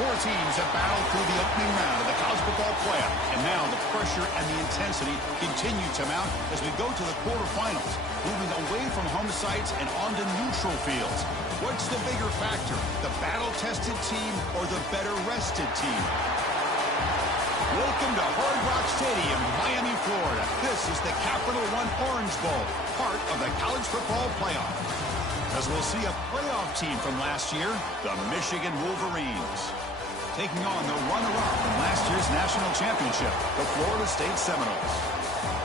Four teams have battled through the opening round of the college football playoff. And now the pressure and the intensity continue to mount as we go to the quarterfinals, moving away from home sites and onto neutral fields. What's the bigger factor, the battle-tested team or the better-rested team? Welcome to Hard Rock Stadium, Miami, Florida. This is the Capital One Orange Bowl, part of the college football playoff. As we'll see a playoff team from last year, the Michigan Wolverines, taking on the runner-up from last year's national championship, the Florida State Seminoles.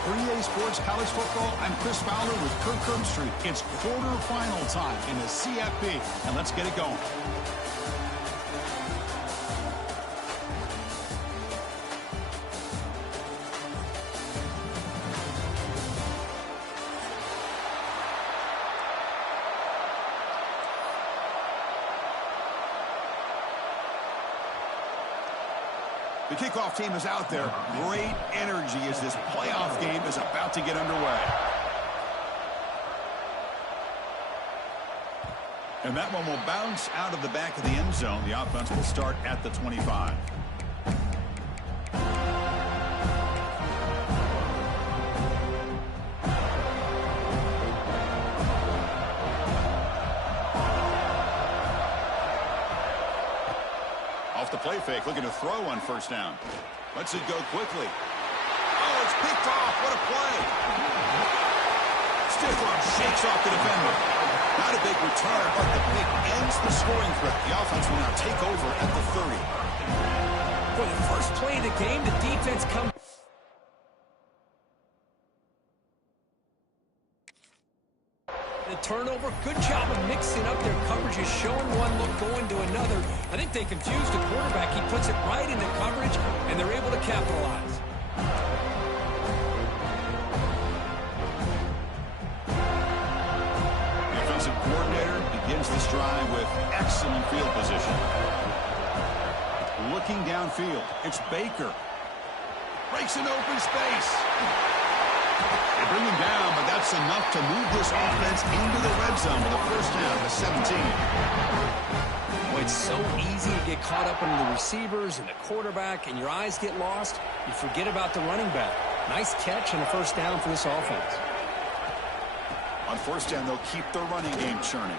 For EA Sports College Football, I'm Chris Fowler with Kirk Herbstreit. It's quarterfinal time in the CFP, and let's get it going. The kickoff team is out there. Great energy as this playoff game is about to get underway. And that one will bounce out of the back of the end zone. The offense will start at the 25. Off the play fake, looking to throw on first down. Lets it go quickly. Oh, it's picked off. What a play. Stiff arm shakes off the defender. Not a big return, but the pick ends the scoring threat. The offense will now take over at the 30. For the first play of the game, the defense comes. The turnover, good job of mixing up their coverages, showing one look, going to another. I think they confused the quarterback. He puts it right into coverage, and they're able to capitalize. The offensive coordinator begins this drive with excellent field position. Looking downfield, it's Baker. Breaks an open space. They bring him down, but that's enough to move this offense into the red zone with a first down to 17. Boy, it's so easy to get caught up in the receivers and the quarterback, and your eyes get lost. You forget about the running back. Nice catch and a first down for this offense. On first down, they'll keep their running game churning.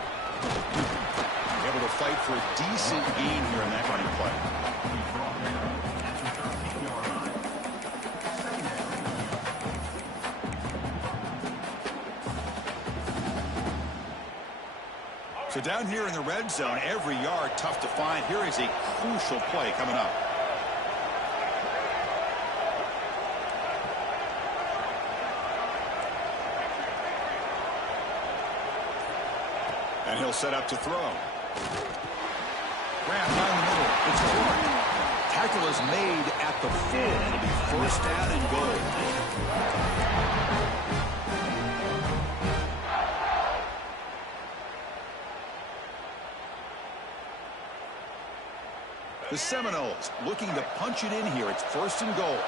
Able to fight for a decent gain here in that running play. So down here in the red zone, every yard tough to find. Here is a crucial play coming up. And he'll set up to throw. Grab down the middle. It's Clark. Tackle is made at the 4. It'll be first down and goal. The Seminoles looking to punch it in here. It's first and goal.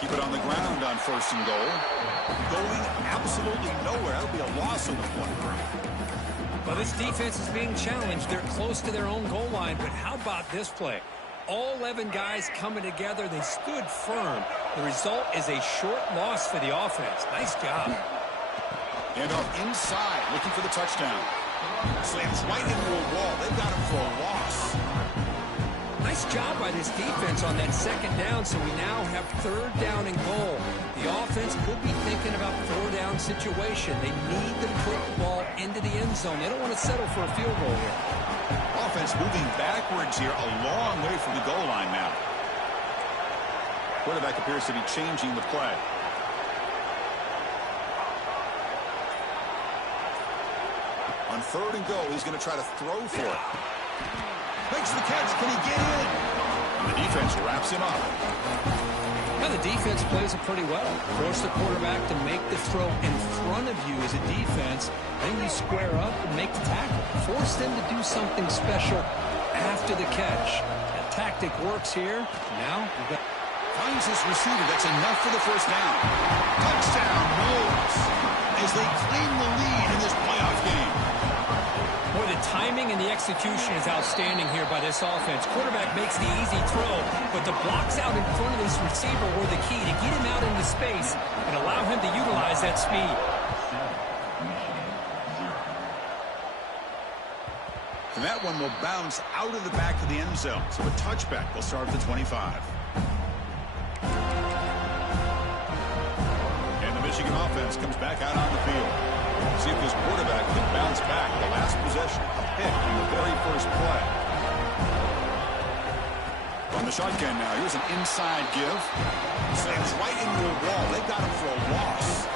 Keep it on the ground on first and goal. Going absolutely nowhere. That'll be a loss on the play. Well, this defense is being challenged. They're close to their own goal line, but how about this play? All 11 guys coming together. They stood firm. The result is a short loss for the offense. Nice job. And off inside, looking for the touchdown. Slams right into a wall. They've got him for a loss. Nice job by this defense on that second down, so we now have third down and goal. The offense could be thinking about four-down situation. They need to put the ball into the end zone. They don't want to settle for a field goal here. Offense moving backwards here, a long way from the goal line now. Quarterback appears to be changing the play. On third and goal, he's going to try to throw for it. Makes the catch. Can he get in? And the defense wraps him up. Now the defense plays it pretty well. Force the quarterback to make the throw in front of you as a defense. Then you square up and make the tackle. Force them to do something special after the catch. That tactic works here. Now we've got... Finds his receiver. That's enough for the first down. Touchdown, Wolves, as they claim the lead in this playoff game. Boy, the timing and the execution is outstanding here by this offense. Quarterback makes the easy throw, but the blocks out in front of this receiver were the key to get him out into space and allow him to utilize that speed. And that one will bounce out of the back of the end zone. So a touchback will start at the 25. And the Michigan offense comes back out on the field. See if this quarterback can bounce back. The last possession, a pick on the very first play. On the shotgun now, here's an inside give. Slams right into a wall. They got him for a loss.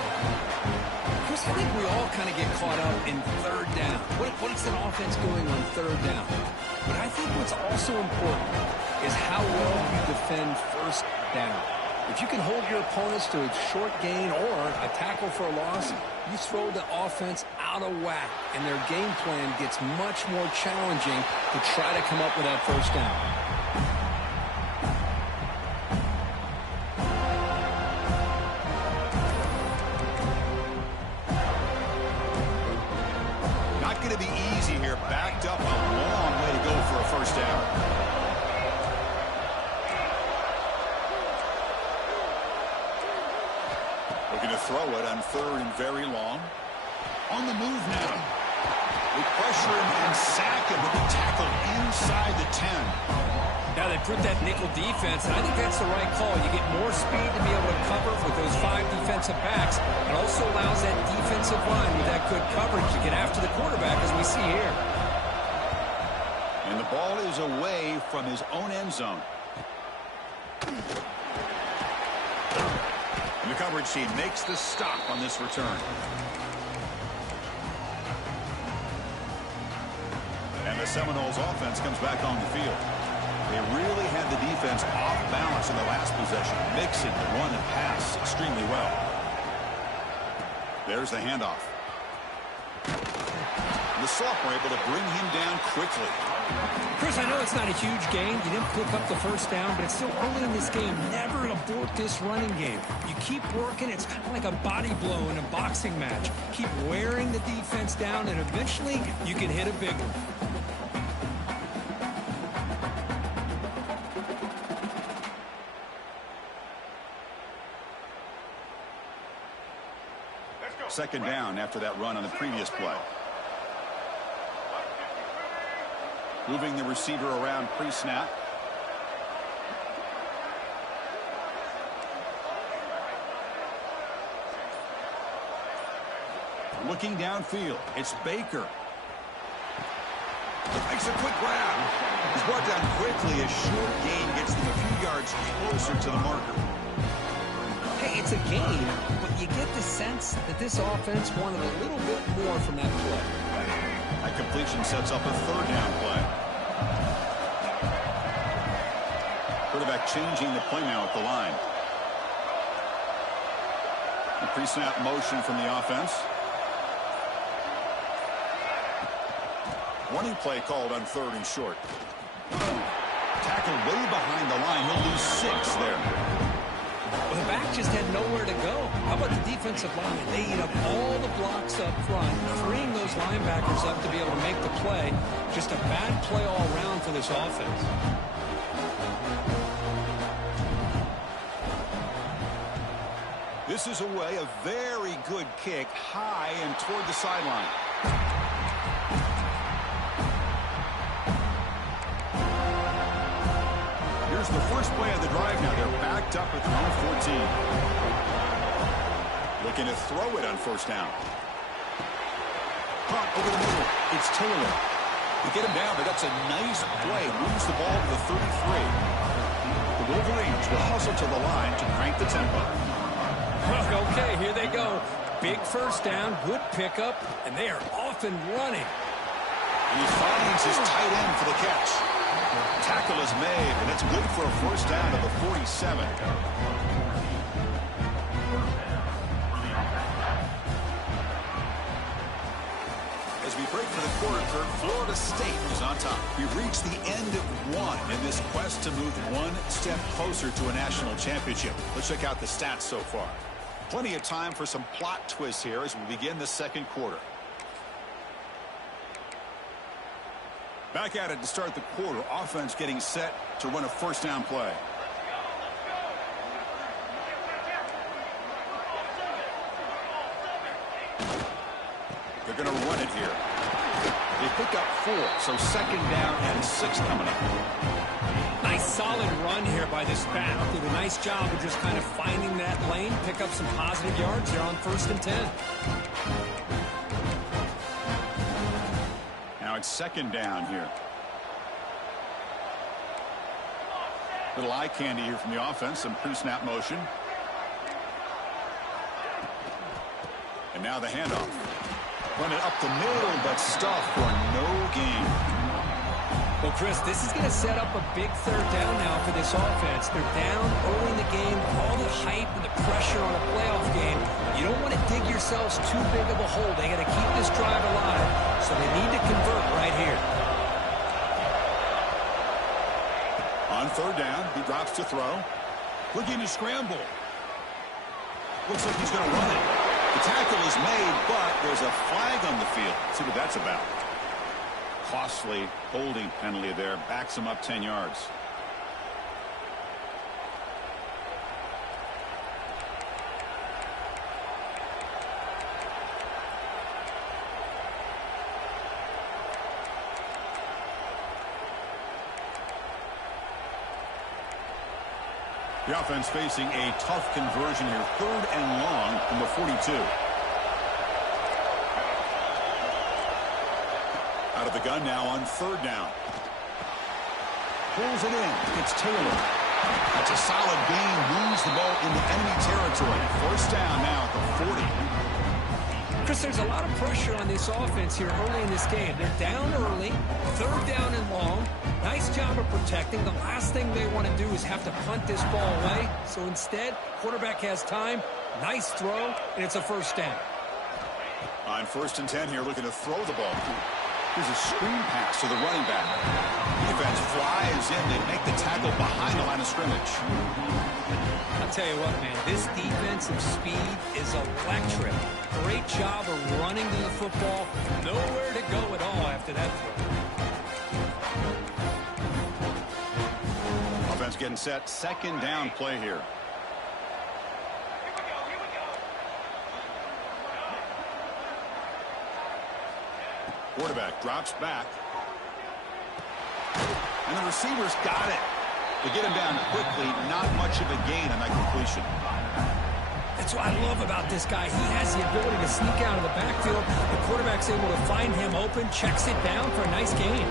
Chris, I think we all kind of get caught up in third down. What is an offense doing on third down? But I think what's also important is how well you defend first down. If you can hold your opponents to a short gain or a tackle for a loss, you throw the offense out of whack, and their game plan gets much more challenging to try to come up with that first down. Not going to be easy here. Backed up a long way to go for a first down. Looking to throw it on third and very long. On the move now. They pressure him and sack him with the tackle inside the 10. Now they put that nickel defense, and I think that's the right call. You get more speed to be able to cover with those 5 defensive backs. It also allows that defensive line with that good coverage to get after the quarterback, as we see here. And the ball is away from his own end zone. And the coverage team makes the stop on this return. And the Seminoles offense comes back on the field. They really had the defense off balance in the last possession, mixing the run and pass extremely well. There's the handoff. The sophomore able to bring him down quickly. Chris, I know it's not a huge gain. You didn't pick up the first down, but it's still early in this game. Never abort this running game. You keep working. It's kind of like a body blow in a boxing match. Keep wearing the defense down, and eventually you can hit a big one. Second down after that run on the previous play. Moving the receiver around pre-snap. Looking downfield, it's Baker. Makes a quick grab. He's brought down quickly. A short gain gets them a few yards closer to the marker. Hey, it's a gain, but you get the sense that this offense wanted a little bit more from that play. That completion sets up a third down play. Quarterback changing the play now at the line. A pre-snap motion from the offense. Running play called on third and short. Tackle way behind the line. He'll lose 6 there. Well, the back just had nowhere to go. How about the defensive line? They eat up all the blocks up front, freeing those linebackers up to be able to make the play. Just a bad play all around for this offense. This is away, a very good kick, high and toward the sideline. Here's the first play of the drive now. They're backed up at their own 14. Looking to throw it on first down. Pump over the middle. It's Taylor. They get him down, but that's a nice play. Moves the ball to the 33. The Wolverines will hustle to the line to crank the tempo. Okay, here they go. Big first down, good pickup, and they are off and running. He finds his tight end for the catch. Tackle is made, and it's good for a first down to the 47. As we break for the quarter, Kurt, Florida State is on top. We've reached the end of one in this quest to move one step closer to a national championship. Let's check out the stats so far. Plenty of time for some plot twists here as we begin the second quarter. Back at it to start the quarter. Offense getting set to run a first down play. They're going to run it here. They pick up 4, so second down and 6 coming up. Nice solid run here by this back. Did a nice job of just kind of finding that lane, pick up some positive yards here on 1st and 10. Now it's second down here. Little eye candy here from the offense. Some pre-snap motion. And now the handoff. Run it up the middle, but stuffed for no gain. Well, Chris, this is going to set up a big third down now for this offense. They're down early in the game. All the hype and the pressure on a playoff game. You don't want to dig yourselves too big of a hole. They got to keep this drive alive, so they need to convert right here. On third down, he drops to throw. Looking to scramble. Looks like he's going to run it. The tackle is made, but there's a flag on the field. Let's see what that's about. Costly holding penalty there. Backs him up 10 yards. The offense facing a tough conversion here. 3rd and long from the 42. Out of the gun now on 3rd down. Pulls it in. It's Taylor. That's a solid gain. Moves the ball into enemy territory. 1st down now at the 40. Chris, there's a lot of pressure on this offense here early in this game. They're down early. 3rd down and long. Nice job of protecting. The last thing they want to do is have to punt this ball away. So instead, quarterback has time. Nice throw, and it's a 1st down. On 1st and 10 here, looking to throw the ball. Here's a screen pass to the running back. Defense flies in. They make the tackle behind the line of scrimmage. I'll tell you what, man, this defensive speed is electric. Great job of running to the football. Nowhere to go at all after that throw. Offense getting set. 2nd down play here. Quarterback drops back. And the receivers got it. They get him down quickly. Not much of a gain on that completion. That's what I love about this guy. He has the ability to sneak out of the backfield. The quarterback's able to find him open, checks it down for a nice gain.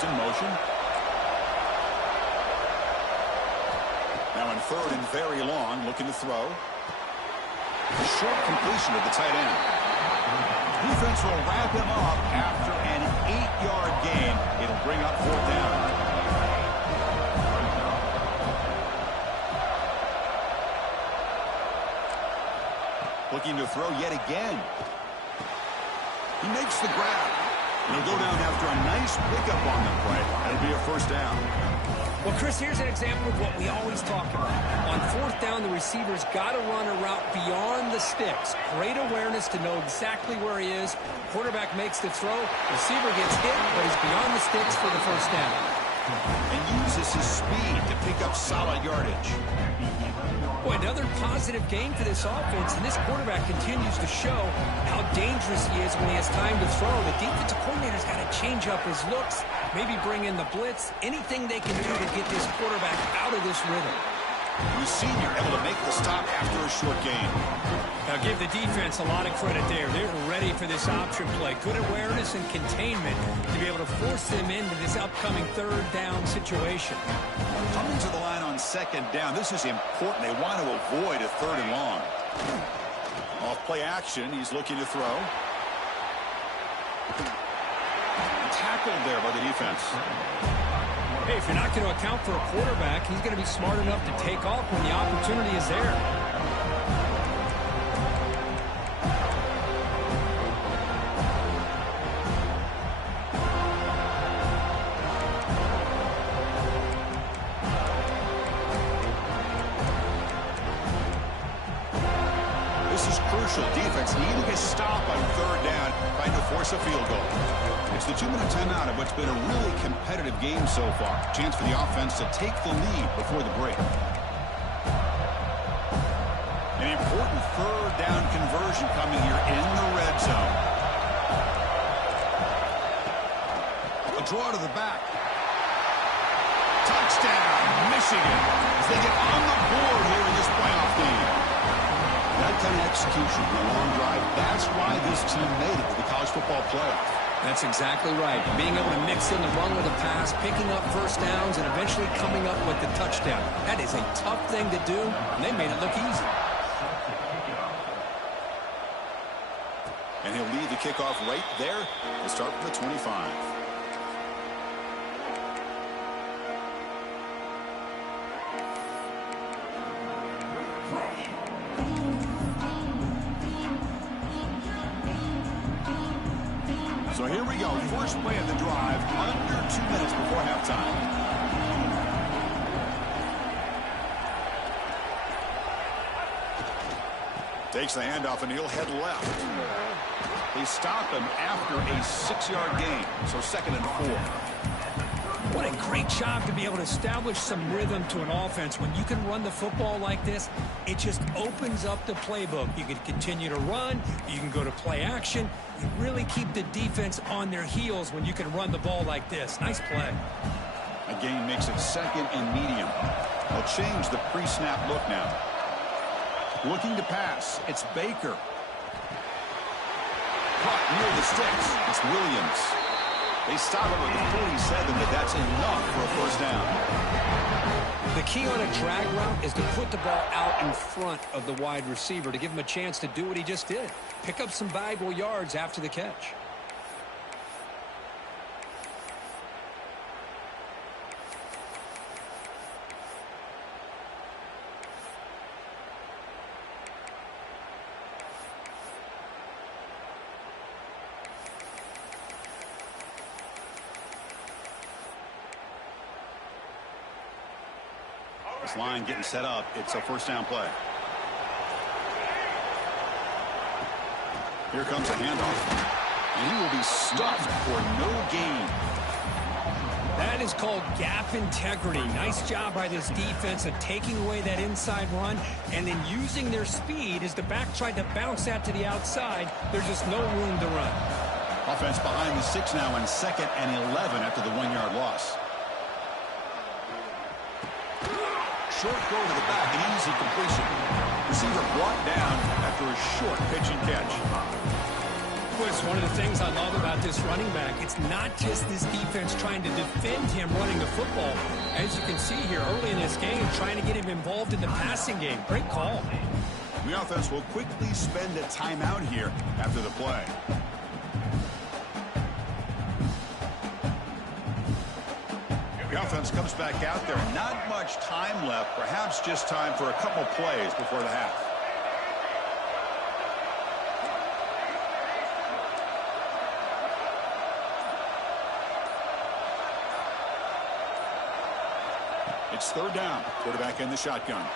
In motion. Now in 3rd and very long, looking to throw. A short completion of the tight end. Defense will wrap him up after an 8-yard gain. It'll bring up 4th down. Looking to throw yet again. He makes the grab. He'll go down after a nice pickup on the play. That'll be a 1st down. Well, Chris, here's an example of what we always talk about. On 4th down, the receiver's got to run a route beyond the sticks. Great awareness to know exactly where he is. Quarterback makes the throw. Receiver gets hit, but he's beyond the sticks for the 1st down. And uses his speed to pick up solid yardage. Boy, another positive game for this offense, and this quarterback continues to show how dangerous he is when he has time to throw. The defensive coordinator's got to change up his looks, maybe bring in the blitz, anything they can do to get this quarterback out of this rhythm. The senior able to make the stop after a short game. Now give the defense a lot of credit there. They were ready for this option play. Good awareness and containment to be able to force them into this upcoming 3rd down situation. Coming to the line on 2nd down. This is important. They want to avoid a 3rd and long. Off play action. He's looking to throw. Tackled there by the defense. Hey, if you're not going to account for a quarterback, he's going to be smart enough to take off when the opportunity is there. crucial. Defense needing a stop on third down, trying to force a field goal. It's the 2-minute timeout of what's been a really competitive game so far. Chance for the offense to take the lead before the break. An important third down conversion coming here in the red zone. A draw to the back. Touchdown, Michigan, as they get on the board here in this playoff game. That kind of execution in a long drive, that's why this team made it to the college football playoff. That's exactly right. Being able to mix in the run with a pass, picking up first downs, and eventually coming up with the touchdown. That is a tough thing to do, and they made it look easy. And he'll lead the kickoff right there to start from the 25. So here we go. First play of the drive, under 2 minutes before halftime. Takes the handoff, and he'll head left. They stop him after a 6-yard gain, so 2nd and 4. What a great job to be able to establish some rhythm to an offense. When you can run the football like this, it just opens up the playbook. You can continue to run. You can go to play action. You really keep the defense on their heels when you can run the ball like this. Nice play. A gain makes it 2nd and medium. They'll change the pre-snap look now. Looking to pass. It's Baker. Caught near the sticks. It's Williams. They stop him at the 47, but that's enough for a first down. The key on a drag route is to put the ball out in front of the wide receiver to give him a chance to do what he just did. Pick up some valuable yards after the catch. This line getting set up. It's a first down play. Here comes a handoff. And he will be stuffed for no gain. That is called gap integrity. Nice job by this defense of taking away that inside run and then using their speed as the back tried to bounce that to the outside. There's just no room to run. Offense behind the 6 now in 2nd and 11 after the 1-yard loss. Short throw to the back, an easy completion. Receiver brought down after a short pitch and catch. It's one of the things I love about this running back. It's not just this defense trying to defend him running the football. As you can see here early in this game, trying to get him involved in the passing game. Great call. The offense will quickly spend a timeout here after the play. The offense comes back out there. Not much time left. Perhaps just time for a couple plays before the half. It's 3rd down. Quarterback in the shotgun.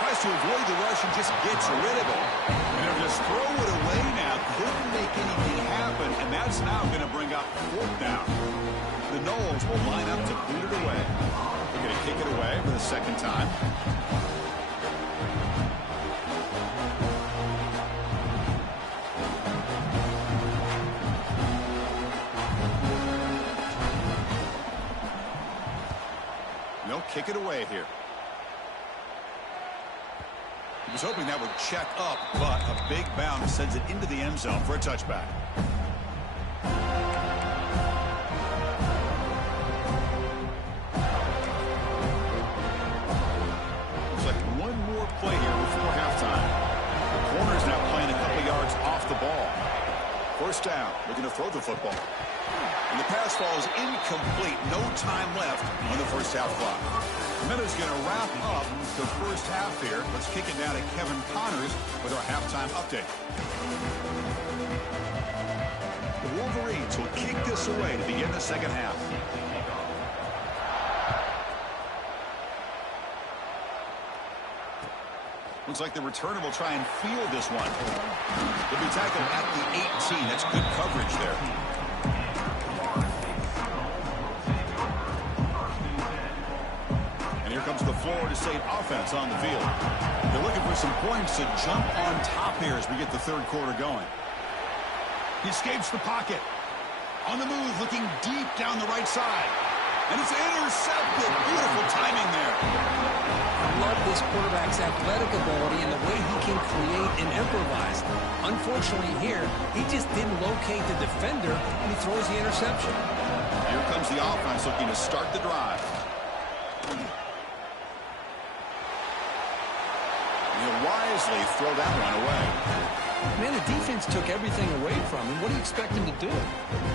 Tries to avoid the rush and just gets rid of it. And they'll just throw it away now. Couldn't make anything happen. And that's now going to bring up 4th down. The Noles will line up to boot it away. They're going to kick it away for the 2nd time. They'll kick it away here. He was hoping that would check up, but a big bounce sends it into the end zone for a touchback. Play here before halftime. The corner's now playing a couple yards off the ball. First down, looking to throw the football. And the pass falls incomplete. No time left on the first half clock. Miller's going to wrap up the first half here. Let's kick it down to Kevin Connors with our halftime update. The Wolverines will kick this away to begin the second half. Looks like the returner will try and field this one. He'll be tackled at the 18. That's good coverage there. And here comes the Florida State offense on the field. They're looking for some points to jump on top here as we get the third quarter going. He escapes the pocket. On the move, looking deep down the right side. And it's intercepted. Beautiful timing there. I love this quarterback's athletic ability and the way he can create and improvise. Unfortunately here, he just didn't locate the defender and he throws the interception. Here comes the offense looking to start the drive. He'll wisely throw that one away. Man, the defense took everything away from him. What do you expect him to do?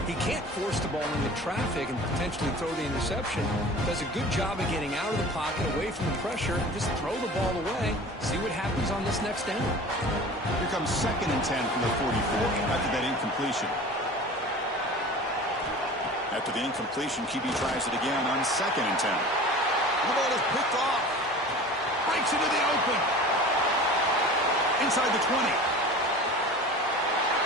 He can't force the ball into traffic and potentially throw the interception. Does a good job of getting out of the pocket, away from the pressure, and just throw the ball away. See what happens on this next down. Here comes 2nd and 10 from the 44 after that incompletion. After the incompletion, QB tries it again on 2nd and 10. The ball is picked off. Breaks into the open. Inside the 20.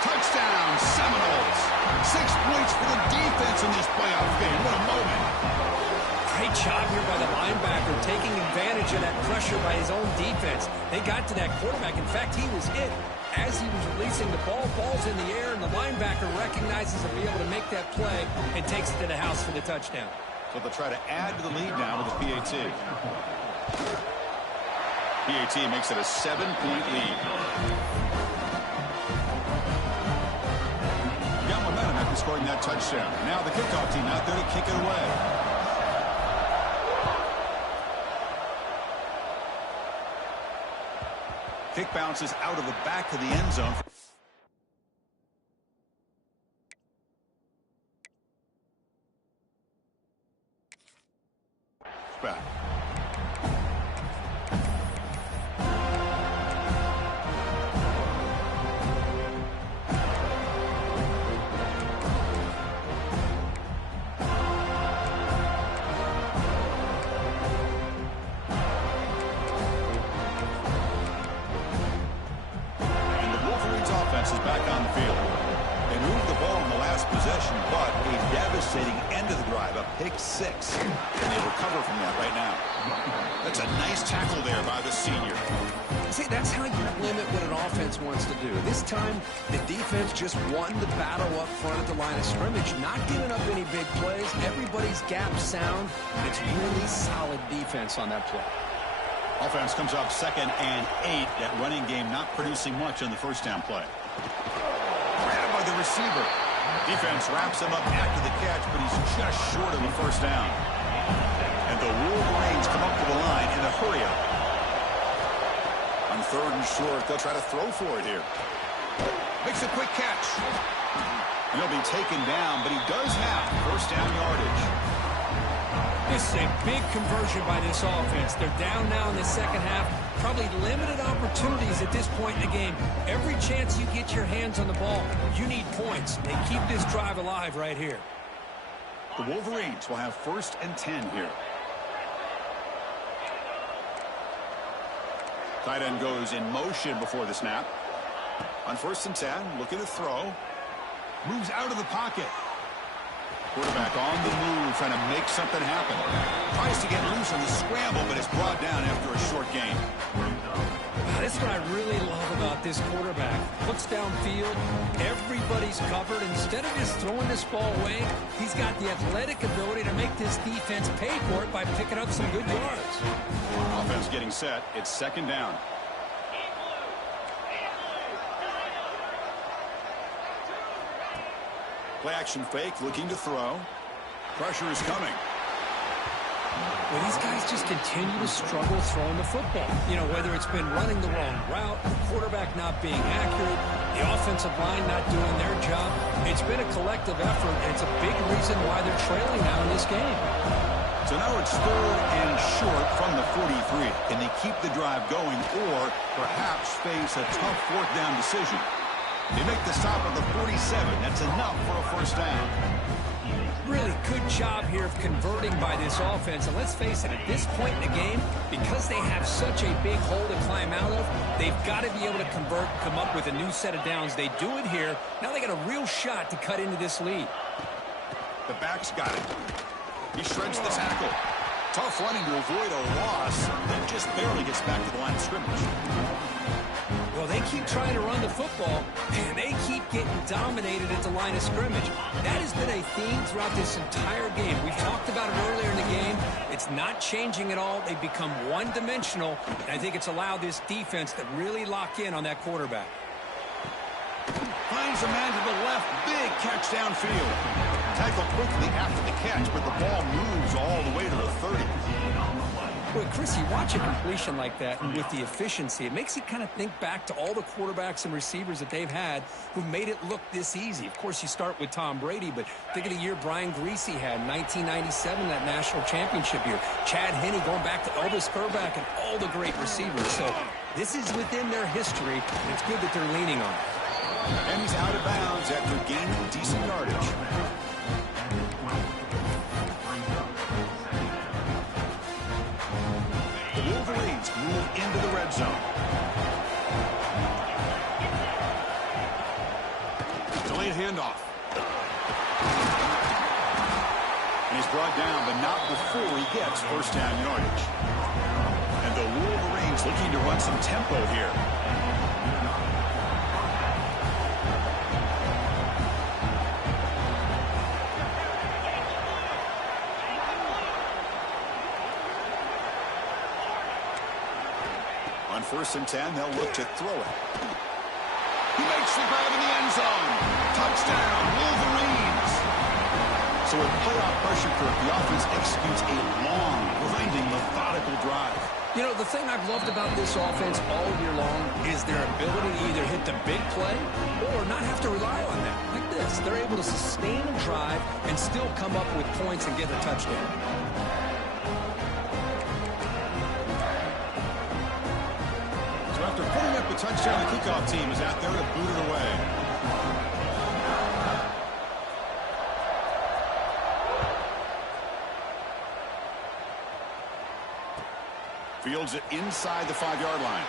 Touchdown, Seminoles. 6 points for the defense in this playoff game. What a moment. Great job here by the linebacker, taking advantage of that pressure by his own defense. They got to that quarterback. In fact, he was hit as he was releasing the ball. Ball's in the air, and the linebacker recognizes he'll be able to make that play and takes it to the house for the touchdown. So they'll try to add to the lead now with the PAT. PAT makes it a 7-point lead. Got momentum after scoring that touchdown. Now the kickoff team out there to kick it away. Kick bounces out of the back of the end zone. Back. Is back on the field. They moved the ball in the last possession, but a devastating end of the drive, a pick 6. And they recover from that right now. That's a nice tackle there by the senior. See, that's how you limit what an offense wants to do. This time, the defense just won the battle up front at the line of scrimmage, not giving up any big plays. Everybody's gap sound. It's really solid defense on that play. Offense comes up 2nd and 8. That running game not producing much on the first down play. Grabbed by the receiver. Defense wraps him up after the catch, but he's just short of the first down. And the Wolverines come up to the line in a hurry-up. On 3rd and short, they'll try to throw for it here. Makes a quick catch. He'll be taken down, but he does have first down yardage. This is a big conversion by this offense. They're down now in the second half. Probably limited opportunities at this point in the game. Every chance you get your hands on the ball, you need points. They keep this drive alive right here. The Wolverines will have 1st and 10 here. Tight end goes in motion before the snap. On 1st and 10, looking to throw. Moves out of the pocket. Quarterback on the move, trying to make something happen. Tries to get loose on the scramble, but it's brought down after a short gain. That's what I really love about this quarterback. Looks downfield, everybody's covered. Instead of just throwing this ball away, he's got the athletic ability to make this defense pay for it by picking up some good yards. Offense getting set. It's 2nd down. Play action fake, looking to throw. Pressure is coming. Well, these guys just continue to struggle throwing the football. You know, whether it's been running the wrong route, the quarterback not being accurate, the offensive line not doing their job. It's been a collective effort, and it's a big reason why they're trailing now in this game. So now it's 3rd and short from the 43. Can they keep the drive going or perhaps face a tough 4th down decision? They make the stop at the 47. That's enough for a first down. really good job here of converting by this offense. And let's face it, at this point in the game, because they have such a big hole to climb out of, they've got to be able to convert, come up with a new set of downs. They do it here. Now they got a real shot to cut into this lead. The back's got it. He shreds the tackle. Tough running to avoid a loss, and just barely gets back to the line of scrimmage. Well, they keep trying to run the football, and they keep getting dominated at the line of scrimmage. That has been a theme throughout this entire game. We talked about it earlier in the game. It's not changing at all. They've become one-dimensional, and I think it's allowed this defense to really lock in on that quarterback. Finds a man to the left. Big catch downfield. Tackle quickly after the catch, but the ball moves all the way to the 30. Boy, Chris, you watch a completion like that, and with the efficiency, it makes you kind of think back to all the quarterbacks and receivers that they've had who made it look this easy. Of course, you start with Tom Brady, but think of the year Brian Greasy had in 1997, that national championship year. Chad Henne going back to Elvis Kerback and all the great receivers. So this is within their history, and it's good that they're leaning on it. And he's out of bounds after gaining decent yardage. The Wolverines move into the red zone. Delayed handoff. And he's brought down, but not before he gets first down yardage. And the Wolverines looking to run some tempo here. On 1st and 10, they'll look to throw it. He makes the grab in the end zone. Touchdown, Wolverines. So with playoff pressure curve, the offense executes a long, grinding, methodical drive. You know, the thing I've loved about this offense all year long is their ability to either hit the big play or not have to rely on that. Like this, they're able to sustain a drive and still come up with points and get a touchdown. After putting up the touchdown, the kickoff team is out there to boot it away. Fields it inside the 5-yard line.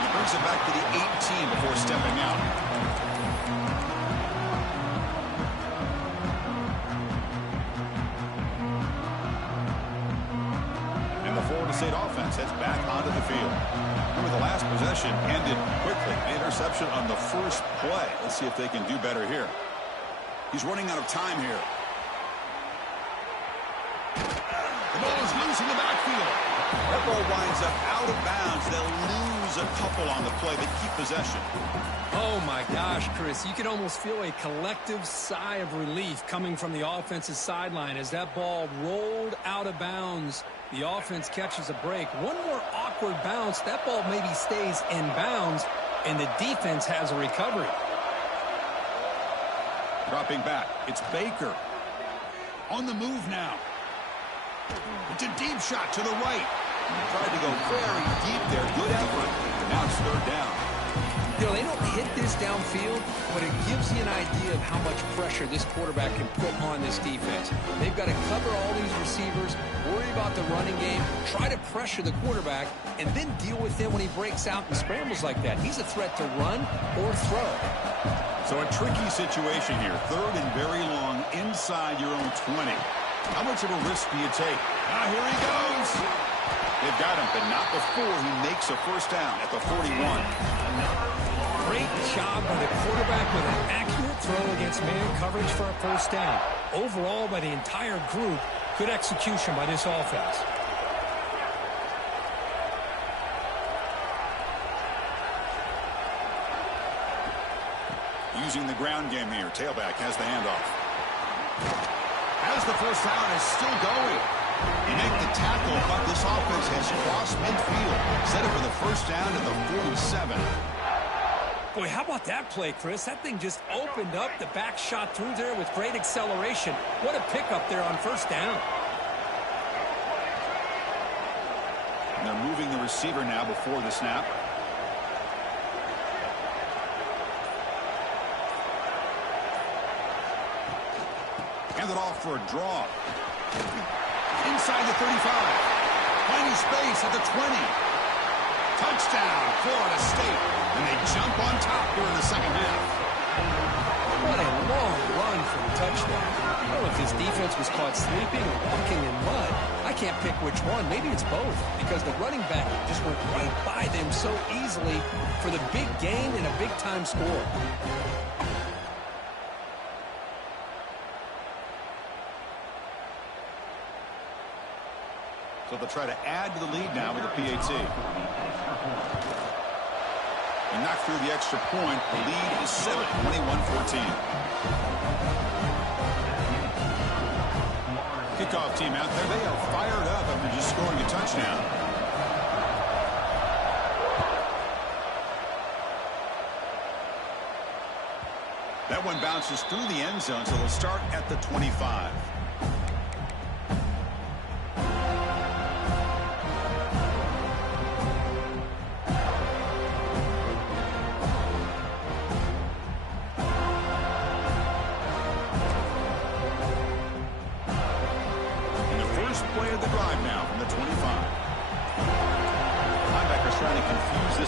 He brings it back to the 18 before stepping out. State offense heads back onto the field. Remember, the last possession ended quickly. An interception on the first play. Let's see if they can do better here. He's running out of time here. The ball is loose in the backfield. That ball winds up out of bounds. They'll lose a couple on the play. They keep possession. Oh, my gosh, Chris. You can almost feel a collective sigh of relief coming from the offensive sideline as that ball rolled out of bounds. The offense catches a break. One more awkward bounce. That ball maybe stays in bounds, and the defense has a recovery. Dropping back. It's Baker. On the move now. It's a deep shot to the right. Tried to go very deep there. Good effort. Now it's 3rd down. You know, they don't hit this downfield, but it gives you an idea of how much pressure this quarterback can put on this defense. They've got to cover all these receivers, worry about the running game, try to pressure the quarterback, and then deal with him when he breaks out and scrambles like that. He's a threat to run or throw. So a tricky situation here. 3rd and very long inside your own 20. How much of a risk do you take? Now here he goes. They've got him, but not before he makes a first down at the 41. Great job by the quarterback with an accurate throw against man coverage for a first down. Overall, by the entire group, good execution by this offense. Using the ground game here. Tailback has the handoff. As the first down is still going. You make the tackle, but this offense has crossed midfield. Set it for the first down to the 47. Boy, how about that play, Chris? That thing just opened up. The back shot through there with great acceleration. What a pickup there on first down. And they're moving the receiver now before the snap. Hand it off for a draw. Inside the 35. Finding space at the 20. Touchdown, Florida State. And they jump on top here in the second half. What a long run for the touchdown. I don't know if this defense was caught sleeping or walking in mud. I can't pick which one. Maybe it's both, because the running back just went right by them so easily for the big gain and a big-time score. So they'll try to add to the lead now with the PAT. They knock through the extra point. The lead is 7, 21-14. Kickoff team out there. They are fired up after just scoring a touchdown. That one bounces through the end zone, so they'll start at the 25.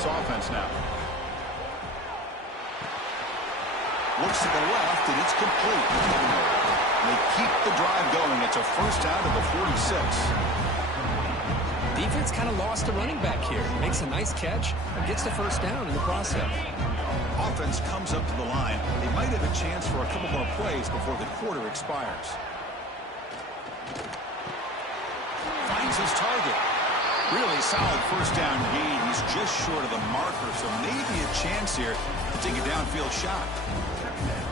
Offense now. Looks to the left, and it's complete. They keep the drive going. It's a first down to the 46. Defense kind of lost a running back here. Makes a nice catch, gets the first down in the process. Offense comes up to the line. They might have a chance for a couple more plays before the quarter expires. Finds his target. Really solid first down gain. He's just short of the marker, so maybe a chance here to take a downfield shot.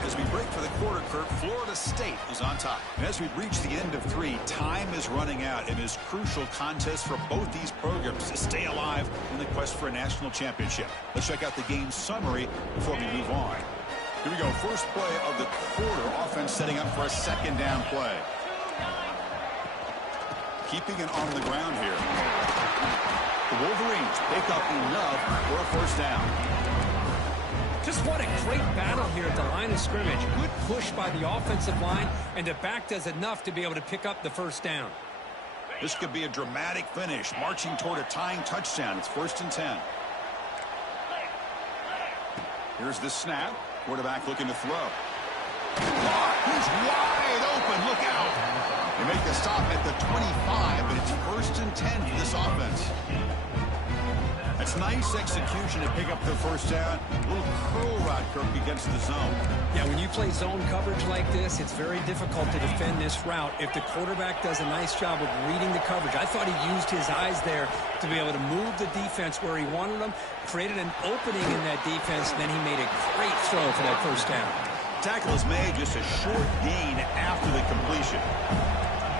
As we break for the quarter, Kirk, Florida State is on top. And as we reach the end of 3, time is running out in this crucial contest for both these programs to stay alive in the quest for a national championship. Let's check out the game summary before we move on. Here we go. First play of the quarter. Offense setting up for a second down play. Keeping it on the ground here. The Wolverines pick up enough for a first down. Just what a great battle here at the line of scrimmage. Good push by the offensive line, and the back does enough to be able to pick up the first down. This could be a dramatic finish, marching toward a tying touchdown. It's 1st and 10. Here's the snap. Quarterback looking to throw. He's wide open. Look out. They make the stop at the 25, but it's 1st and 10 for this offense. That's nice execution to pick up the first down. A little curl route, Kirk, against the zone. Yeah, when you play zone coverage like this, it's very difficult to defend this route if the quarterback does a nice job of reading the coverage. I thought he used his eyes there to be able to move the defense where he wanted them, created an opening in that defense, and then he made a great throw for that first down. Tackle is made, just a short gain after the completion.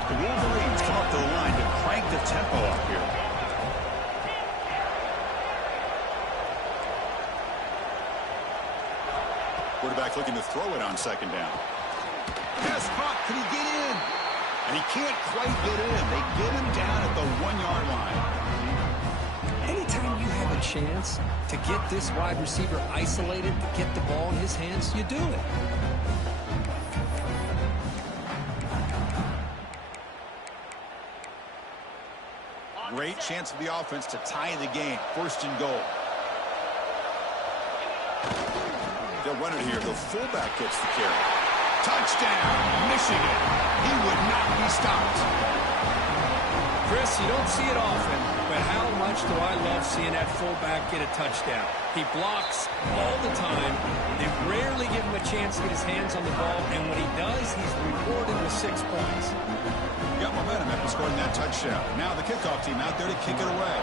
The Wolverines come up to the line to crank the tempo up here. Quarterback looking to throw it on second down. Pass caught. Can he get in? And he can't quite get in. They get him down at the 1-yard line. Anytime you have a chance to get this wide receiver isolated, to get the ball in his hands, you do it. Great chance for the offense to tie the game. 1st and goal. They'll run it here. The fullback gets the carry. Touchdown, Michigan. He would not be stopped. Chris, you don't see it often, but how much do I love seeing that fullback get a touchdown? He blocks all the time. They rarely give him a chance to get his hands on the ball, and when he does, he's rewarded with 6 points. Got momentum after scoring that touchdown. Now the kickoff team out there to kick it away.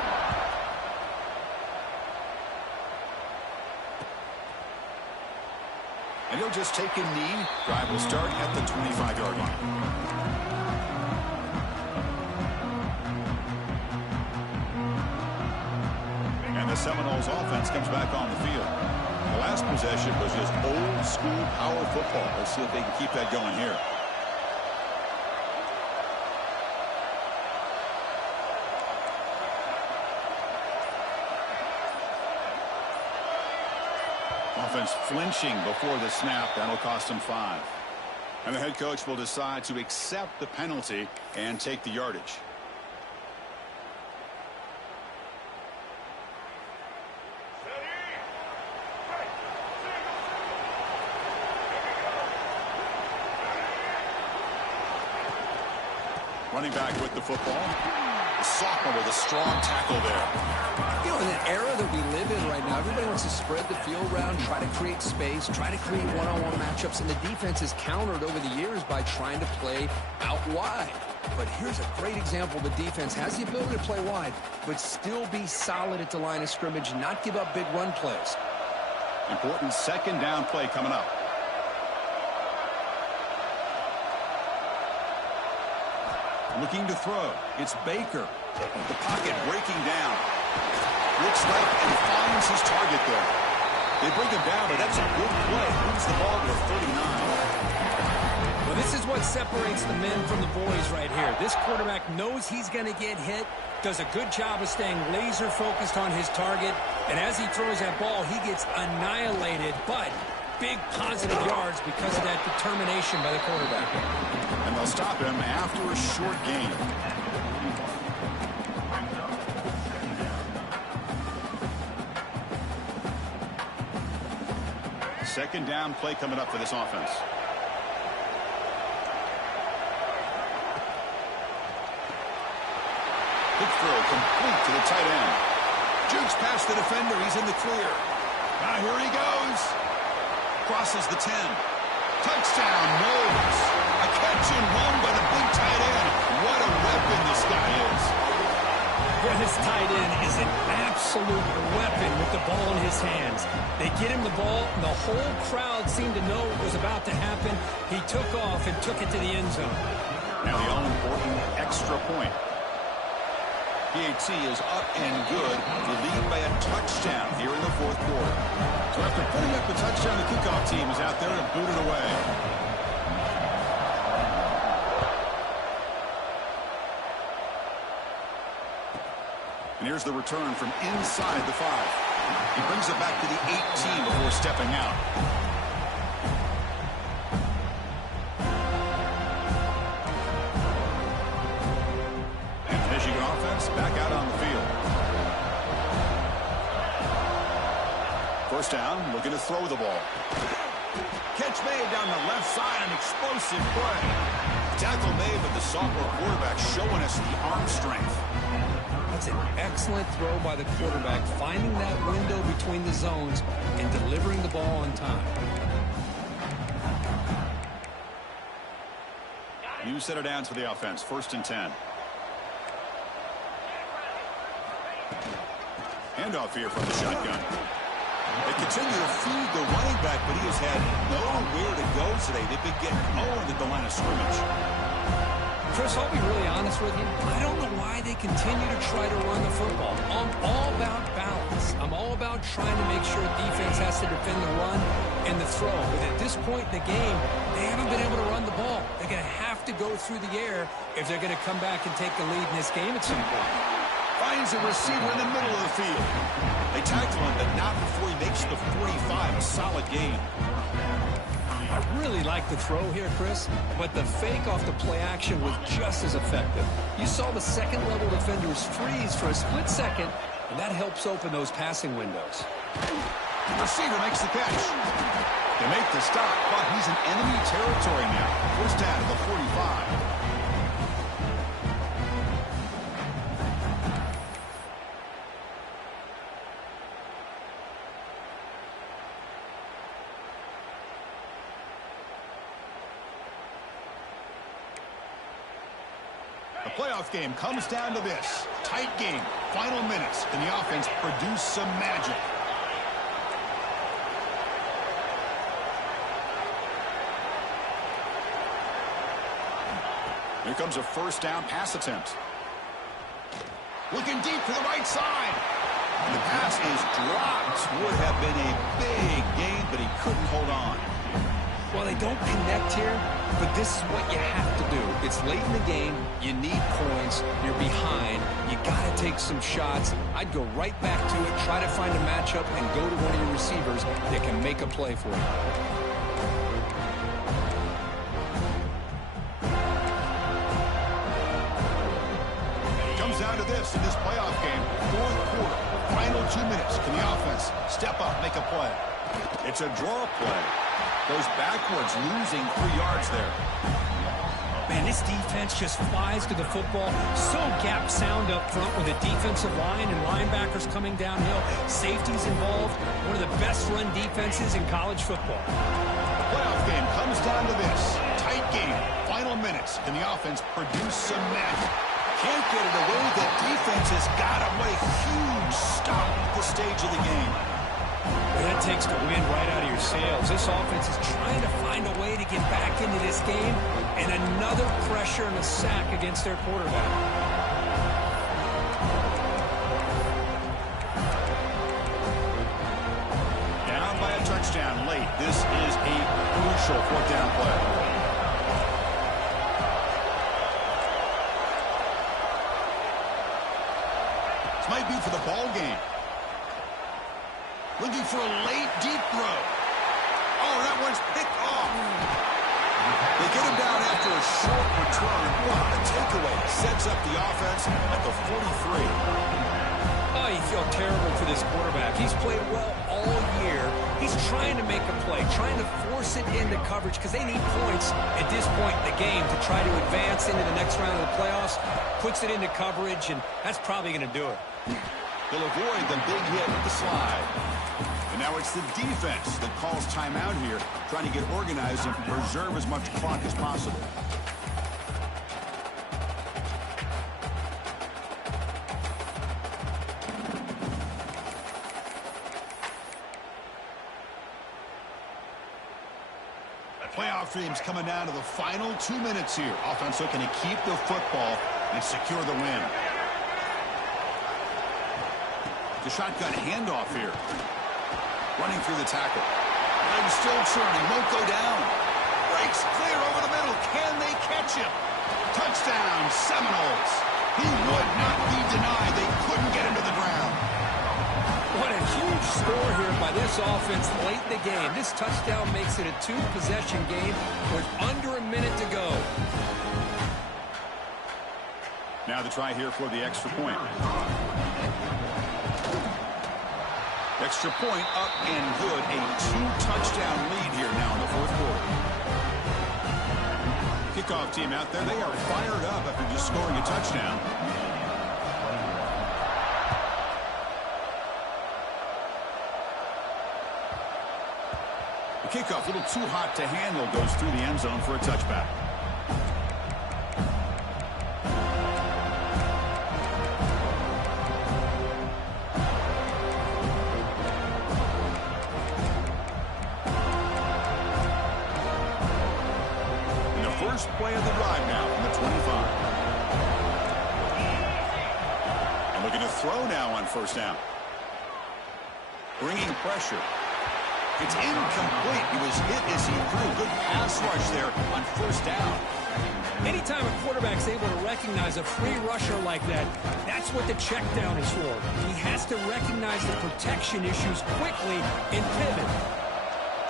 And he'll just take a knee. Drive will start at the 25-yard line. And the Seminoles offense comes back on the field. The last possession was just old-school power football. Let's see if they can keep that going here. Offense flinching before the snap. That'll cost them 5. And the head coach will decide to accept the penalty and take the yardage. Running back with the football. The sophomore with a strong tackle there. You know, in an era that we live in right now, everybody wants to spread the field around, try to create space, try to create one-on-one matchups, and the defense is countered over the years by trying to play out wide. But here's a great example. The defense has the ability to play wide, but still be solid at the line of scrimmage, not give up big run plays. Important second down play coming up. Looking to throw. It's Baker. The pocket breaking down. Looks left and finds his target there. They bring him down, but that's a good play. Moves the ball to 39. Well, this is what separates the men from the boys right here. This quarterback knows he's going to get hit, does a good job of staying laser focused on his target, and as he throws that ball, he gets annihilated, but big positive yards because of that determination by the quarterback. And they'll stop him after a short gain. Second down play coming up for this offense. Quick throw complete to the tight end. Jukes past the defender. He's in the clear. Now here he goes. Crosses the 10. Touchdown, Knowles. A catch and run by the big tight end. What a weapon this guy is. Yeah, this tight end is an absolute weapon with the ball in his hands. They get him the ball, and the whole crowd seemed to know what was about to happen. He took off and took it to the end zone. Now the all-important extra point. PAT is up and good. The lead by a touchdown here in the fourth quarter. So after putting up the touchdown, the kickoff team is out there and booted away. And here's the return from inside the 5. He brings it back to the 18 before stepping out. Back out on the field. First down, looking to throw the ball. Catch made down the left side, an explosive play. Tackle made, but the sophomore quarterback showing us the arm strength. That's an excellent throw by the quarterback, finding that window between the zones and delivering the ball on time. New set of downs for the offense, 1st and 10. Handoff here from the shotgun. They continue to feed the running back, but he has had nowhere to go today. They've been getting owned at the line of scrimmage. Chris, I'll be really honest with you. I don't know why they continue to try to run the football. I'm all about balance. I'm all about trying to make sure defense has to defend the run and the throw. But at this point in the game, they haven't been able to run the ball. They're going to have to go through the air if they're going to come back and take the lead in this game at some point. Finds a receiver in the middle of the field. They tackle him, but not before he makes the 45. A solid gain. I really like the throw here, Chris, but the fake off the play action was just as effective. You saw the second-level defenders freeze for a split second, and that helps open those passing windows. The receiver makes the catch. They make the stop, but he's in enemy territory now. First down at the 45. The playoff game comes down to this. Tight game. Final minutes. Can the offense produce some magic? Here comes a first down pass attempt. Looking deep to the right side. The pass is dropped. Would have been a big gain, but he couldn't hold on. Well, they don't connect here, but this is what you have to do. It's late in the game. You need points. You're behind. You got to take some shots. I'd go right back to it, try to find a matchup, and go to one of your receivers that can make a play for you. 2 minutes. Can the offense step up, make a play? It's a draw play. Goes backwards, losing 3 yards there. Man, this defense just flies to the football. So gap sound up front with a defensive line and linebackers coming downhill. Safeties involved. One of the best run defenses in college football. The playoff game comes down to this. Tight game. Final minutes. Can the offense produce some magic? Can't get it away. The defense has got him. What a huge stop at this stage of the game. That takes the wind right out of your sails. This offense is trying to find a way to get back into this game, and another pressure and a sack against their quarterback. Down by a touchdown late. This is a crucial 4th down play. This might be for the ball game. Looking for a late, deep throw. Oh, that one's picked off. They get him down after a short return. What a takeaway. Sets up the offense at the 43. Oh, you feel terrible for this quarterback. He's played well all year. He's trying to make a play, trying to force it into coverage because they need points at this point in the game to try to advance into the next round of the playoffs. Puts it into coverage, and that's probably going to do it. He'll avoid the big hit with the slide. And now it's the defense that calls timeout here, trying to get organized and preserve as much clock as possible. The playoff dreams coming down to the final 2 minutes here. Offense looking to keep the football and secure the win. The shotgun handoff here. Running through the tackle. Legs still churning, won't go down. Breaks clear over the middle. Can they catch him? Touchdown, Seminoles. He would not be denied. They couldn't get him to the ground. What a huge score here by this offense late in the game. This touchdown makes it a 2-possession game with under a minute to go. Now the try here for the extra point. Extra point up and good. A 2-touchdown lead here now in the 4th quarter. Kickoff team out there. They are fired up after just scoring a touchdown. The kickoff, a little too hot to handle, goes through the end zone for a touchback. First play of the drive now from the 25. And looking to throw now on 1st down. Bringing pressure. It's incomplete. He was hit as he threw. Good pass rush there on 1st down. Anytime a quarterback's able to recognize a free rusher like that, that's what the check down is for. He has to recognize the protection issues quickly and pivot.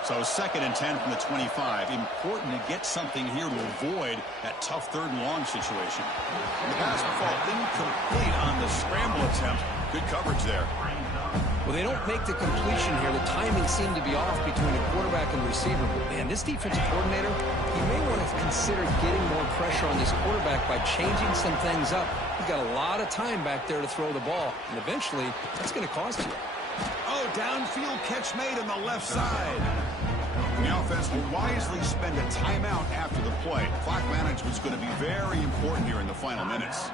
So 2nd and 10 from the 25. Important to get something here to avoid that tough 3rd and long situation. And the pass will fall incomplete on the scramble attempt. Good coverage there. Well, they don't make the completion here. The timing seemed to be off between the quarterback and the receiver. But, man, this defensive coordinator, he may want to consider getting more pressure on this quarterback by changing some things up. He's got a lot of time back there to throw the ball. And eventually, that's going to cost you. Oh, downfield catch made on the left side. And the offense will wisely spend a timeout after the play. Clock management is going to be very important here in the final minutes.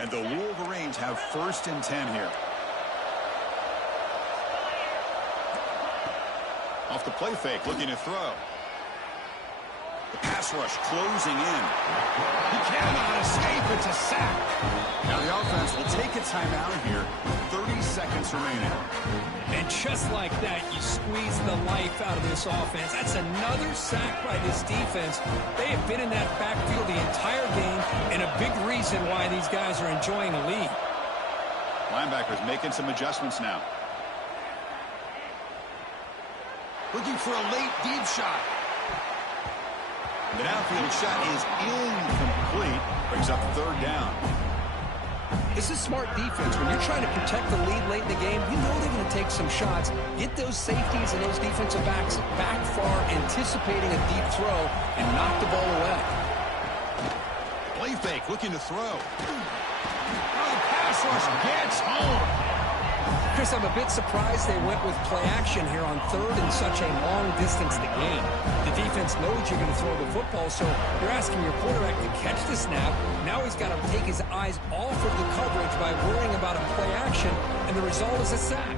And the Wolverines have 1st and 10 here. Off the play fake, looking to throw. The pass rush closing in. He cannot escape. It's a sack. Now the offense will take a timeout here. 30 seconds remaining. And just like that, you squeeze the life out of this offense. That's another sack by this defense. They have been in that backfield the entire game, and a big reason why these guys are enjoying a lead. Linebackers making some adjustments now. Looking for a late deep shot. The downfield shot is incomplete. Brings up 3rd down. This is smart defense. When you're trying to protect the lead late in the game, you know they're going to take some shots. Get those safeties and those defensive backs back far, anticipating a deep throw, and knock the ball away. Play fake, looking to throw. Oh, the pass rush gets home. Chris, I'm a bit surprised they went with play action here on third in such a long distance to gain. The defense knows you're going to throw the football, so you're asking your quarterback to catch the snap. Now he's got to take his eyes off of the coverage by worrying about a play action, and the result is a sack.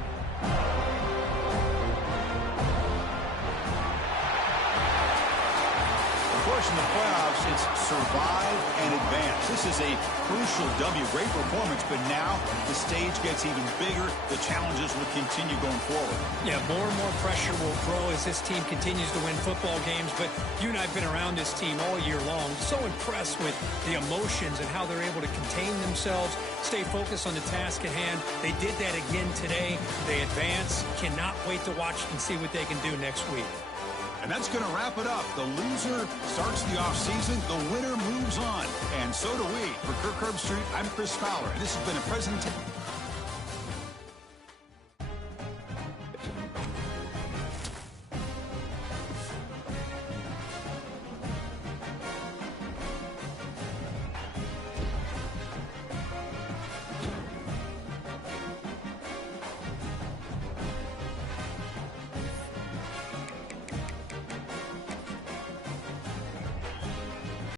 Of course, in the playoffs, it's survive and advance. This is a crucial W. Great performance, but now the stage gets even bigger. The challenges will continue going forward. Yeah, more and more pressure will grow as this team continues to win football games, but you and I have been around this team all year long. So impressed with the emotions and how they're able to contain themselves, stay focused on the task at hand. They did that again today. They advance. Cannot wait to watch and see what they can do next week. And that's going to wrap it up. The loser starts the offseason. The winner moves on. And so do we. For Kirk Herbstreit, I'm Chris Fowler. And this has been a presentation.